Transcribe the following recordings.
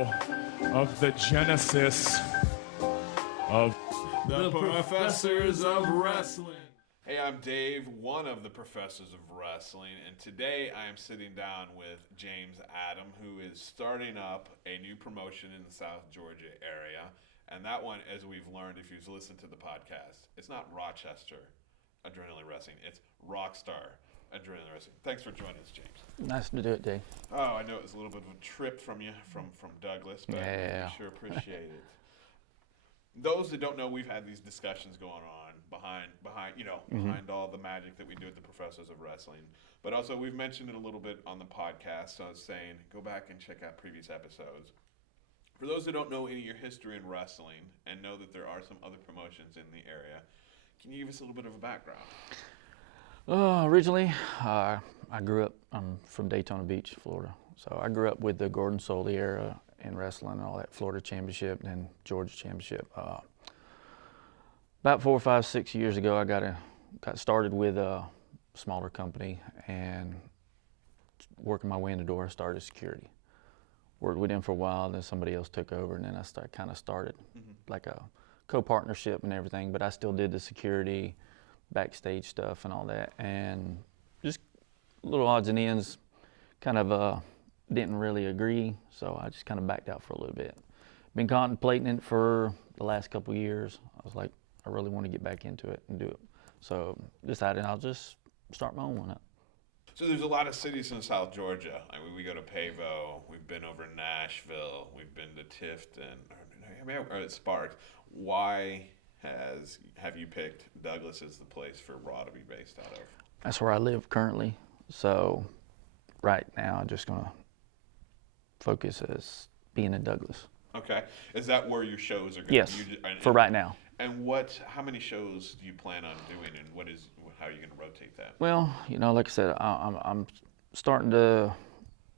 now of the genesis of the Professors of Wrestling. Hey, I'm Dave, one of the Professors of Wrestling, and today I am sitting down with James Adam, who is starting up a new promotion in the South Georgia area. And that one, as we've learned, if you've listened to the podcast, it's not Rochester Adrenaline Wrestling, it's Rockstar Adrenaline Wrestling. Thanks for joining us, James. Nice to do it, Dave. Oh, I know it was a little bit of a trip from you, from Douglas, but Yeah. we sure appreciate it. Those that don't know, we've had these discussions going on behind all the magic that we do at the Professors of Wrestling. But also, we've mentioned it a little bit on the podcast, so I was saying, go back and check out previous episodes. For those that don't know any of your history in wrestling and know that there are some other promotions in the area, can you give us a little bit of a background? Originally, I grew up, I'm from Daytona Beach, Florida. So I grew up with the Gordon Soley era in wrestling and all that, Florida Championship and then Georgia Championship. About 4, 5, 6 years ago, I got started with a smaller company and working my way in the door, I started security. Worked with them for a while, then somebody else took over, and then I started like a co-partnership and everything, but I still did the security, backstage stuff and all that, and just little odds and ends, kind of didn't really agree, so I just kind of backed out for a little bit. Been contemplating it for the last couple of years. I was like, I really want to get back into it and do it. So decided I'll just start my own one up. So there's a lot of cities in South Georgia. I mean, we go to Pavo, we've been over in Nashville, we've been to Tifton, or Sparks. Why have you picked Douglas as the place for Raw to be based out of? That's where I live currently. So right now I'm just gonna focus as being in Douglas. Okay. Is that where your shows are going? Yes, for right now. And how many shows do you plan on doing, and how are you going to rotate that? Well, like I said, I'm starting to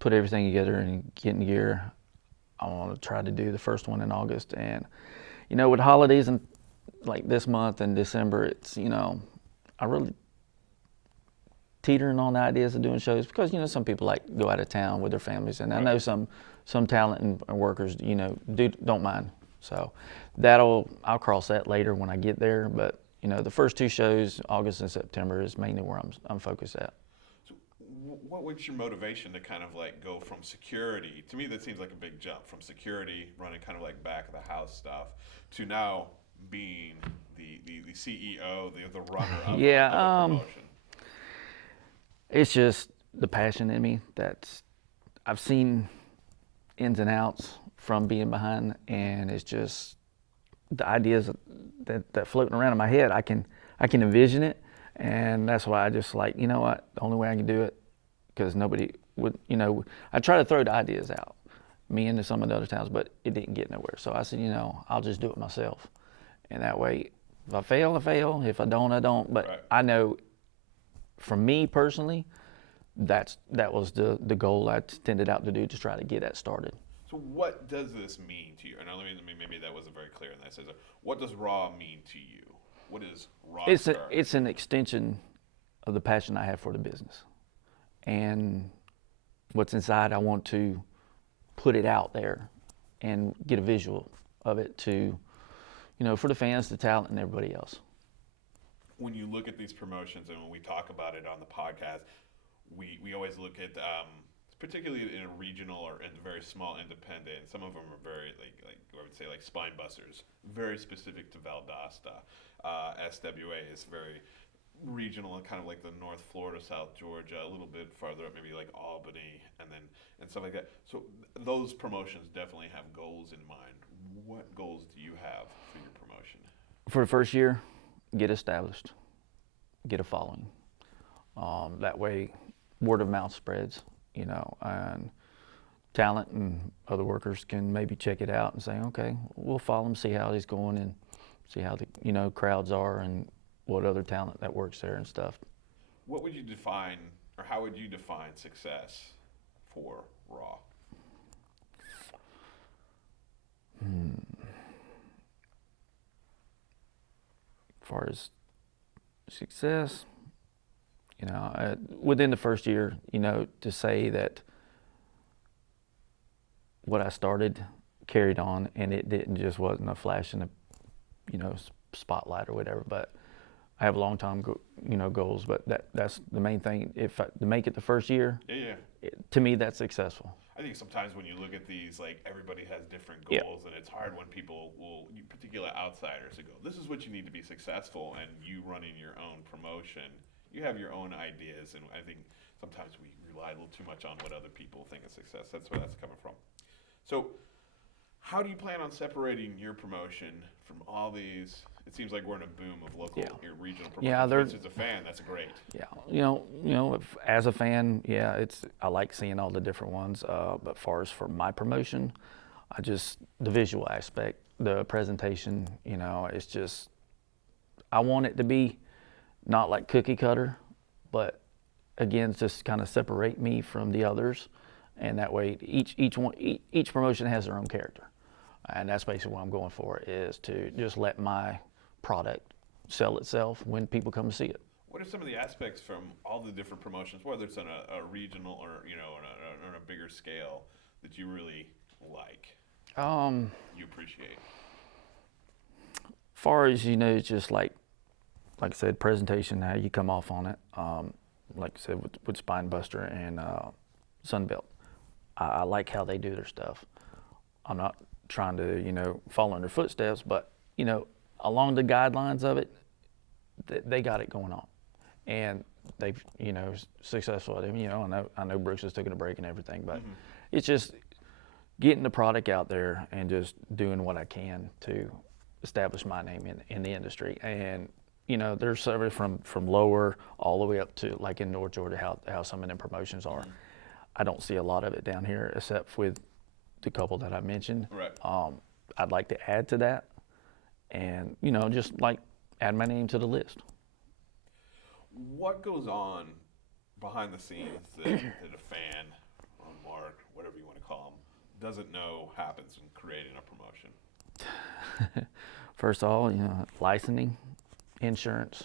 put everything together and get in gear. I want to try to do the first one in August, and with holidays and like this month and December, it's I really teetering on the ideas of doing shows because some people like go out of town with their families, and I know some talent and workers don't mind. So I'll cross that later when I get there. But the first 2 shows, August and September, is mainly where I'm focused at. So what was your motivation to kind of like go from security? To me, that seems like a big jump from security, running kind of like back of the house stuff, to now being the CEO, the runner of of a promotion. It's just the passion in me. I've seen ins and outs from being behind, and it's just the ideas that floating around in my head. I can envision it, and that's why I just like, the only way I can do it, because nobody would, I try to throw the ideas out, me into some of the other towns, but it didn't get nowhere. So I said, I'll just do it myself, and that way, if I fail, I fail. If I don't, I don't. But right. I know, for me personally, that was the goal I tended out to do, to try to get that started. So what does this mean to you? And maybe that wasn't very clear in that sense. What does Raw mean to you? What is Rockstar? It's an extension of the passion I have for the business. And what's inside, I want to put it out there and get a visual of it to, for the fans, the talent, and everybody else. When you look at these promotions and when we talk about it on the podcast, we always look at particularly in a regional or in a very small independent. Some of them are very like I would say like spine busters, very specific to Valdosta. SWA is very regional and kind of like the North Florida, South Georgia, a little bit farther up, maybe like Albany, and stuff like that. So those promotions definitely have goals in mind. What goals do you have for your promotion? For the first year, get established, get a following. That way, word of mouth spreads. And talent and other workers can maybe check it out and say, okay, we'll follow him, see how he's going, and see how the crowds are and what other talent that works there and stuff. What would you define, or how would you define success for Raw? As far as success, within the first year, to say that what I started carried on, and it wasn't a flash in the, spotlight or whatever. But I have long-term, goals. But that's the main thing. To make it the first year, to me, that's successful. I think sometimes when you look at these, like, everybody has different Yeah. goals, and it's hard when people particular outsiders, who go, "This is what you need to be successful," and you running your own promotion, you have your own ideas, and I think sometimes we rely a little too much on what other people think is success. That's where that's coming from. So, how do you plan on separating your promotion from all these? It seems like we're in a boom of local, regional promotions. Yeah, As a fan, that's great. Yeah, as a fan, I like seeing all the different ones. But far as for my promotion, the visual aspect, the presentation, it's just, I want it to be not like cookie cutter, but again, just kind of separate me from the others, and that way each promotion has their own character, and that's basically what I'm going for, is to just let my product sell itself when people come to see it. What are some of the aspects from all the different promotions, whether it's on a regional or on a bigger scale, that you really like? You appreciate? Far as it's just like I said, presentation, how you come off on it. Like I said, with Spinebuster and Sunbelt, I like how they do their stuff. I'm not trying to follow in their footsteps, but along the guidelines of it, they got it going on, and they've successful at it. I know Brooks has taken a break and everything, but it's just getting the product out there and just doing what I can to establish my name in the industry. And there's several from lower all the way up to, like, in North Georgia, how some of them promotions are. I don't see a lot of it down here except with the couple that I mentioned. Right. I'd like to add to that, and just like add my name to the list. What goes on behind the scenes that a fan or Mark, whatever you want to call him, doesn't know happens in creating a promotion? First of all, licensing, insurance,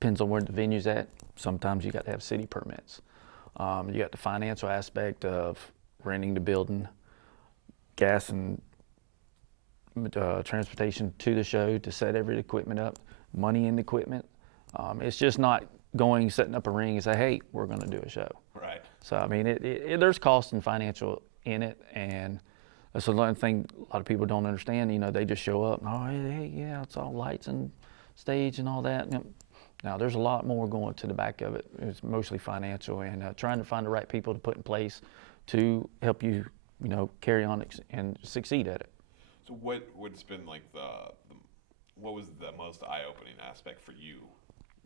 depends on where the venue's at. Sometimes you got to have city permits. You got the financial aspect of renting the building, gas and transportation to the show to set every equipment up, money in the equipment. It's just not setting up a ring and say, hey, we're going to do a show. Right. So, I mean, there's cost and financial in it, and that's another thing a lot of people don't understand. They just show up, it's all lights and stage and all that. Now, there's a lot more going to the back of it. It's mostly financial, and trying to find the right people to put in place to help you, carry on and succeed at it. So what's been like what was the most eye-opening aspect for you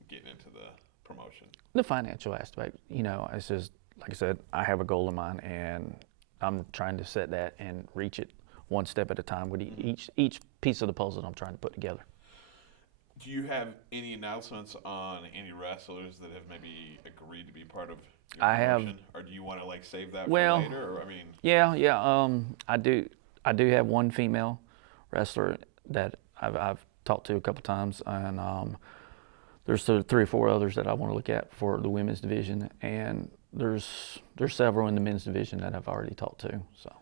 getting into the promotion? The financial aspect, it's just, like I said, I have a goal in mind, and I'm trying to set that and reach it one step at a time with each piece of the puzzle that I'm trying to put together. Do you have any announcements on any wrestlers that have maybe agreed to be part of your promotion? Or do you want to save that for later? Or, I mean, yeah. I do have one female wrestler that I've talked to a couple times, and there's 3 or 4 others that I want to look at for the women's division, and there's several in the men's division that I've already talked to. So.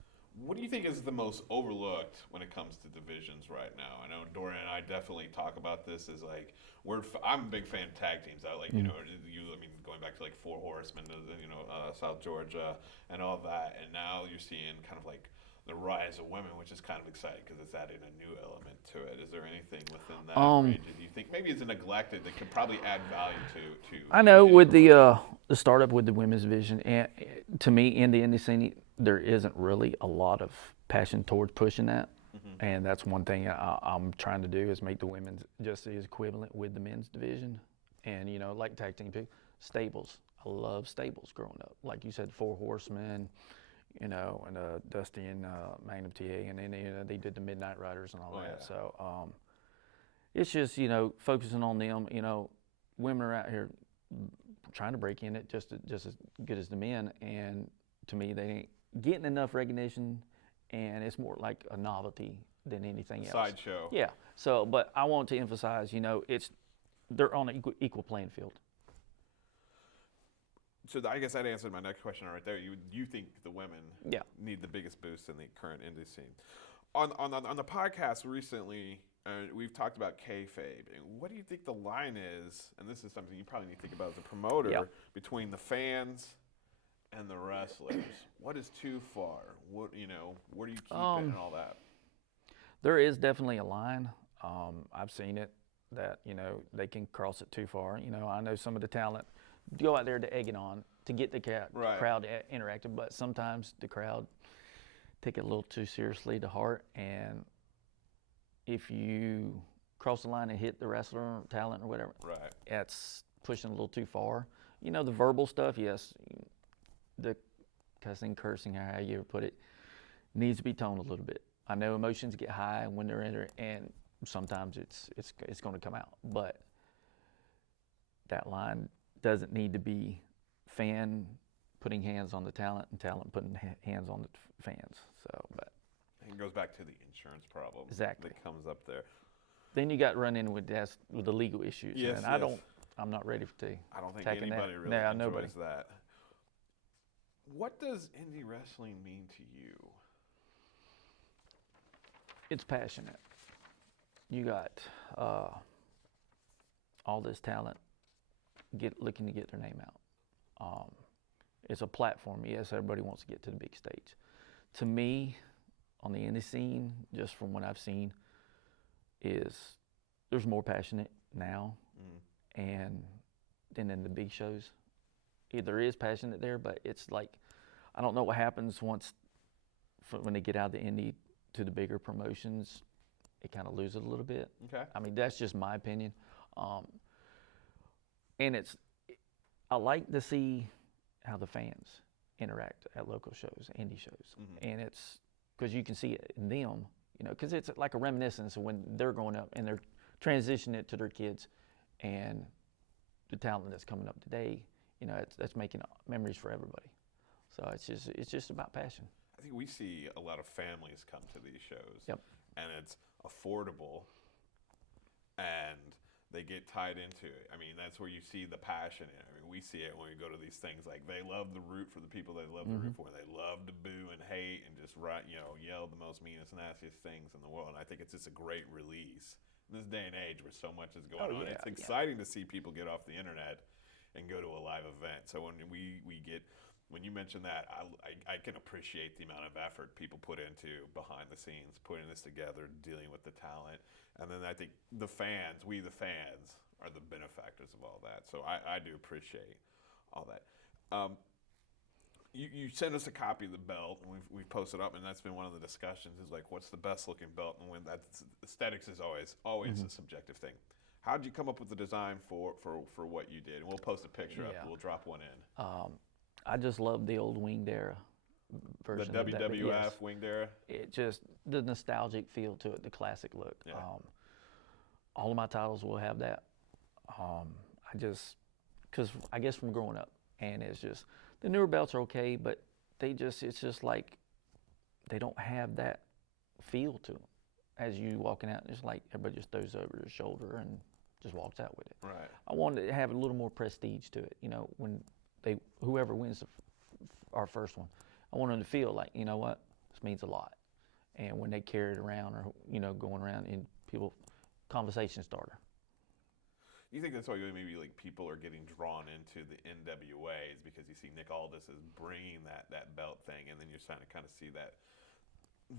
What do you think is the most overlooked when it comes to divisions right now? I know Dorian and I definitely talk about this as I'm a big fan of tag teams. Going back to 4 Horsemen, South Georgia and all that, and now you're seeing kind of the rise of women, which is kind of exciting because it's adding a new element to it. Is there anything within that region do you think maybe it's neglected that could probably add value to? I know with the startup with the women's division, and to me in the indie scene, there isn't really a lot of passion towards pushing that, and that's one thing I'm trying to do is make the women's just as equivalent with the men's division, and like tag team too, stables. I love stables growing up, like you said, 4 Horsemen. And Dusty and Magnum TA, and then they did the Midnight Riders and all that. Yeah. So it's just focusing on them. Women are out here trying to break in it just as good as the men, and to me they ain't getting enough recognition, and it's more like a novelty than anything else. Sideshow. Yeah. So, but I want to emphasize, they're on an equal playing field. So I guess that answered my next question right there. You think the women Yeah. need the biggest boost in the current indie scene? On the podcast recently, we've talked about kayfabe. And what do you think the line is? And this is something you probably need to think about as a promoter, Yeah. between the fans and the wrestlers. What is too far? What where do you keep it and all that? There is definitely a line. I've seen it that they can cross it too far. I know some of the talent go out there to egg it on to get the Right. crowd interactive, but sometimes the crowd take it a little too seriously to heart, and if you cross the line and hit the wrestler or talent or whatever, Right. that's pushing a little too far. The verbal stuff, yes, the cursing, however you ever put it, needs to be toned a little bit. I know emotions get high when they're in it, and sometimes it's going to come out, but that line doesn't need to be fan putting hands on the talent and talent putting hands on the fans. So, but It goes back to the insurance problem Exactly. that comes up there. then you got run in with the legal issues, Yes, and yes. I'm not ready to. I don't think tackling anybody that. really No, enjoys nobody. that. What does indie wrestling mean to you? It's passionate. You got all this talent looking to get their name out. It's a platform. Yes, everybody wants to get to the big stage. To me, on the indie scene, just from what I've seen, is there's more passionate now, and than in the big shows. There is passionate there, but it's like I don't know what happens when they get out of the indie to the bigger promotions. It kind of loses a little bit. Okay. I mean, that's just my opinion. And I like to see how the fans interact at local shows, indie shows. And it's because you can see it in them, because it's like a reminiscence of when they're growing up and they're transitioning it to their kids, and the talent that's coming up today, that's making memories for everybody. So it's just about passion. I think we see a lot of families come to these shows. Yep. And it's affordable, and they get tied into it. I mean, that's where you see the passion in it. I mean, we see it when we go to these things. Like, they love to root for the people they love to root for. They love to boo and hate and just yell the most meanest, nastiest things in the world. And I think it's just a great release in this day and age where so much is going on. Yeah, It's exciting to see people get off the internet and go to a live event. So when you mention that, I can appreciate the amount of effort people put into behind the scenes, putting this together, dealing with the talent. And then I think the fans are the benefactors of all that. So I do appreciate all that. You sent us a copy of the belt, and we've posted up, and that's been one of the discussions, is like, what's the best looking belt? And when aesthetics is always a subjective thing. How did you come up with the design for what you did? And we'll post a picture up. Yeah. We'll drop one in. I just love the old winged era The version. of that, but WWF yes, winged era. it just the nostalgic feel to it, the classic look. Yeah. All of my titles will have that. Because I guess from growing up, and it's just the newer belts are okay, but it's just like they don't have that feel to them. As you walking out, it's like everybody just throws over their shoulder and just walks out with it. Right. I wanted to have a little more prestige to it. When whoever wins our first one, I want them to feel like, what, this means a lot. And when they carry it around or, going around and people, conversation starter. You think that's why maybe like people are getting drawn into the NWA is because you see Nick Aldis is bringing that belt thing, and then you're starting to kind of see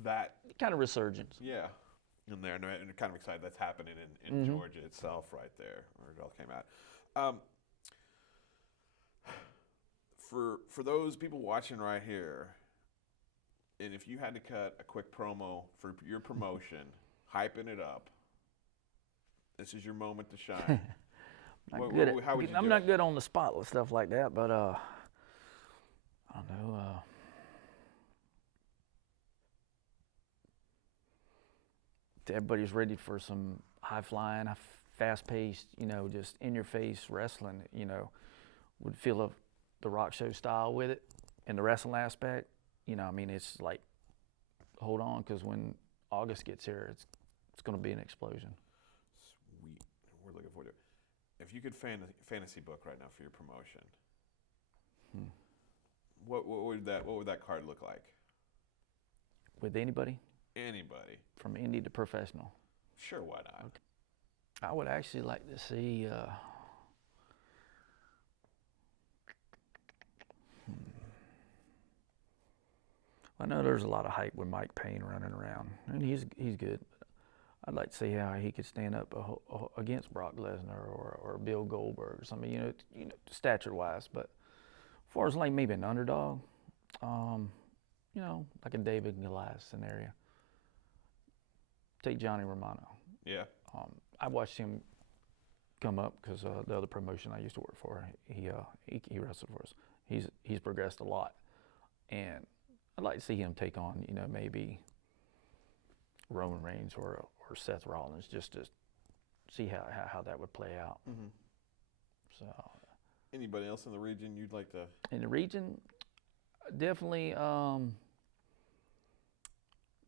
that Kind of resurgence. yeah in there, and they're kind of excited that's happening in Georgia itself right there where it all came out. For those people watching right here, and if you had to cut a quick promo for your promotion, hyping it up, this is your moment to shine. How would you I'm do not it? good on the spot with stuff like that, but I don't know. Everybody's ready for some high flying, fast paced, just in your face wrestling. Would feel the rock show style with it, and the wrestling aspect. It's like, hold on, because when August gets here, it's going to be an explosion. Sweet. We're looking forward to it. If you could fantasy book right now for your promotion, What would that card look like? With anybody, Anybody. from indie to professional. Sure, why not? Okay. I would actually like to see. I know there's a lot of hype with Mike Payne running around, and he's good. I'd like to see how he could stand up against Brock Lesnar or Bill Goldberg or something, you know, stature-wise. But as far as like maybe an underdog, you know, like a David and Goliath scenario. Take Johnny Romano. Yeah. I watched him come up because the other promotion I used to work for, he wrestled for us. He's progressed a lot, and I'd like to see him take on, you know, maybe Roman Reigns or Seth Rollins, just to see how that would play out. Mm-hmm. So, Anybody else in the region you'd like to? in the region, definitely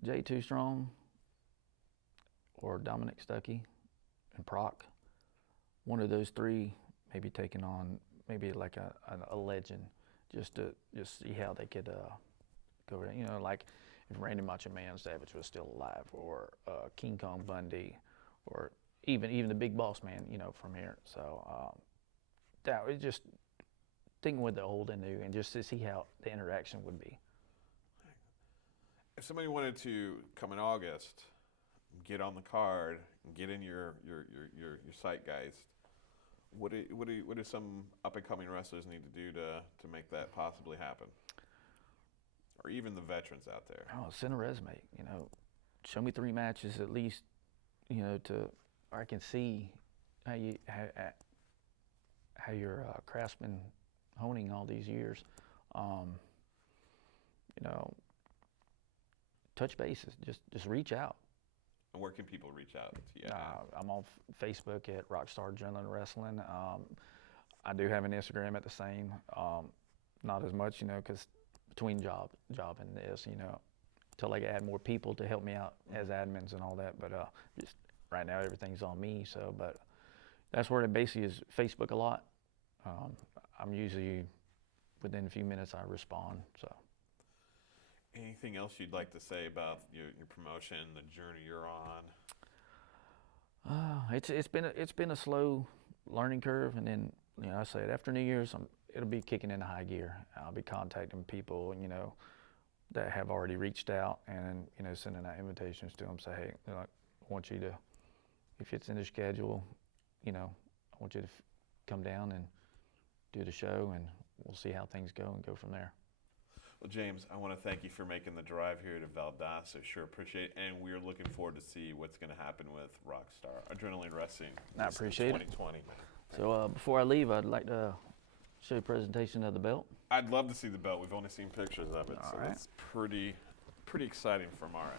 Jay Too Strong or Dominic Stuckey and Proc. One of those three, maybe taking on maybe like a legend, just to see how they could go around. You know, like if Randy Macho Man Savage was still alive, or King Kong Bundy, or even the Big Boss Man, you know, from here. So that was just thinking with the old and new, and just to see how the interaction would be. If somebody wanted to come in August, get on the card, get in your zeitgeist, what do some up and coming wrestlers need to do to make that possibly happen? Or even the veterans out there? Oh, send a resume. You know, show me 3 matches at least. You know, I can see how your craft's been honing all these years. You know, touch bases. Just reach out. And where can people reach out to you? I'm on Facebook at Rockstar Adrenaline Wrestling. I do have an Instagram at the same. Not as much, you know, because between job and this, you know, till I add more people to help me out as admins and all that. But just right now, everything's on me. So, but that's where it basically is. Facebook a lot. I'm usually within a few minutes I respond. So. Anything else you'd like to say about your promotion, the journey you're on? It's been a slow learning curve, and then, you know, I said after New Year's it'll be kicking into high gear. I'll be contacting people, you know, that have already reached out, and, you know, sending out invitations to them. Say, hey, you know, I want you to, if it's in the schedule, you know, I want you to come down and do the show, and we'll see how things go and go from there. Well, James, I want to thank you for making the drive here to Valdosta. Sure appreciate it. And we're looking forward to see what's going to happen with Rockstar Adrenaline Wrestling. I appreciate 2020. it. So before I leave, I'd like to show you a presentation of the belt. I'd love to see the belt. We've only seen pictures of it. All So right. It's pretty exciting from our end.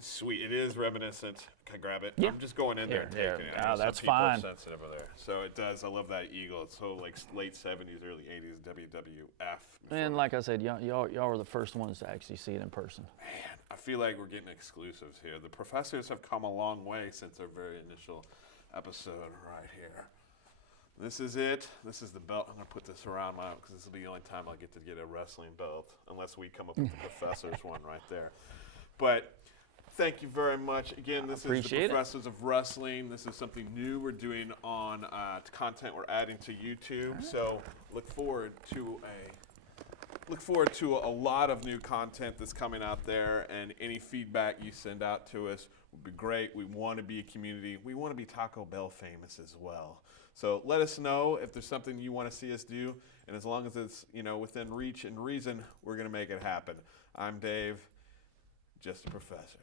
Sweet. It is reminiscent. Can I grab it? Yeah. I'm just going in there and Here, taking it. here. I know That's some people fine. are sensitive over there. So it does. I love that eagle. It's so like late 70s, early 80s WWF. And like I said, y'all are the first ones to actually see it in person. Man, I feel like we're getting exclusives here. The professors have come a long way since our very initial episode right here. This is it. This is the belt. I'm going to put this around my, because this will be the only time I'll get to get a wrestling belt, unless we come up with the professor's one right there. But thank you very much. Again, this is the Professors of Wrestling. This is something new we're doing on content we're adding to YouTube. Right. So look forward to a lot of new content that's coming out there, and any feedback you send out to us would be great. We want to be a community. We want to be Taco Bell famous as well. So let us know if there's something you want to see us do, and as long as it's, you know, within reach and reason, we're going to make it happen. I'm Dave, just a professor.